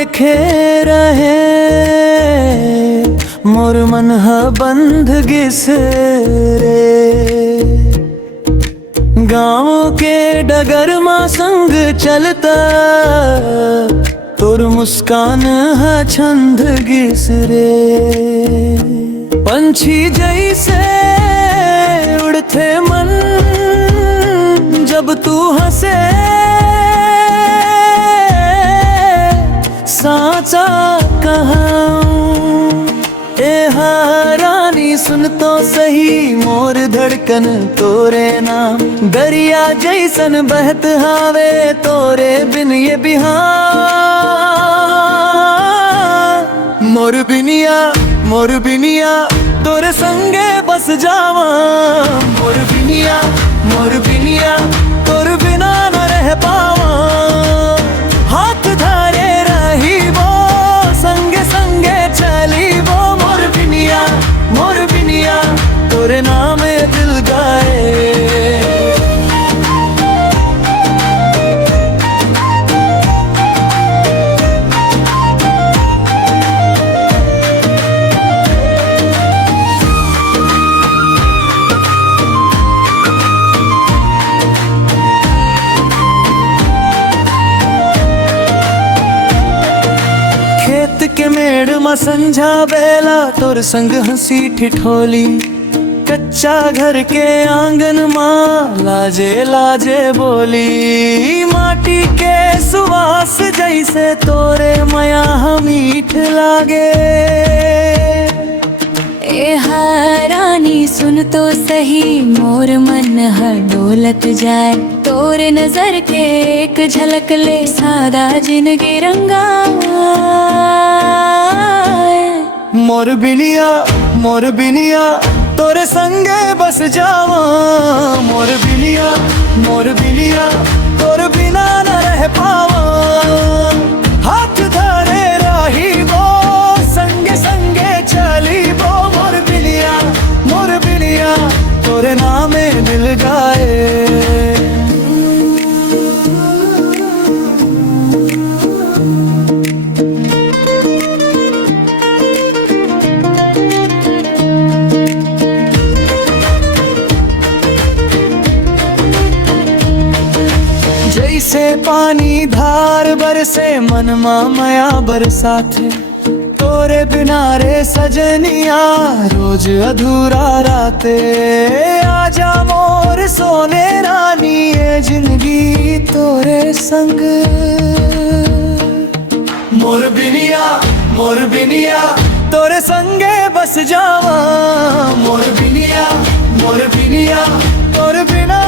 देखे रहे मोर मन ह बंध गिसरे। गाँव के डगर माँ संग चलता तोर मुस्कान है छंद गिसरे। पंछी जैसे उड़ते मन जब तू हंसे, साचा कहूं ए रानी सुन तो सही मोर धड़कन तोरे नाम। दरिया जैसन बहत हावे तोरे बिन ये बिहार। मोर बिनिया तोरे संगे बस जावा। मोर बिनिया तोर बिना न रह पावा। हाथ धारे रही वो संगे संगे चली वो। मोर बिनिया तोरे नामे दिल गाए। के मेड़ में संझा बेला तोर संग हंसी ठिठोली। कच्चा घर के आंगन माँ लाजे लाजे बोली। माटी के सुवास जैसे तोरे मया मीठ लागे। ए रानी सुन तो सही मोर मन हर डोलत जाए। तोर नजर के एक झलक ले सादा जिंदगी रंगा। मोर बिनिया तोरे संगे बस जावा। मोर बिनिया तोर बिना न रह पावा। हाथ धरे रही वो संगे संगे चली वो। मोर बिनिया तोरे नामे दिल गाए। जैसे पानी धार बरसे मन मया बरसात। तोरे बिना रे सजनिया रोज अधूरा राते। आजा मोर सोने रानी ये जिंदगी तोरे संग। मोर बिनिया तोरे संगे बस जावा। मोर बिनिया तोर बिना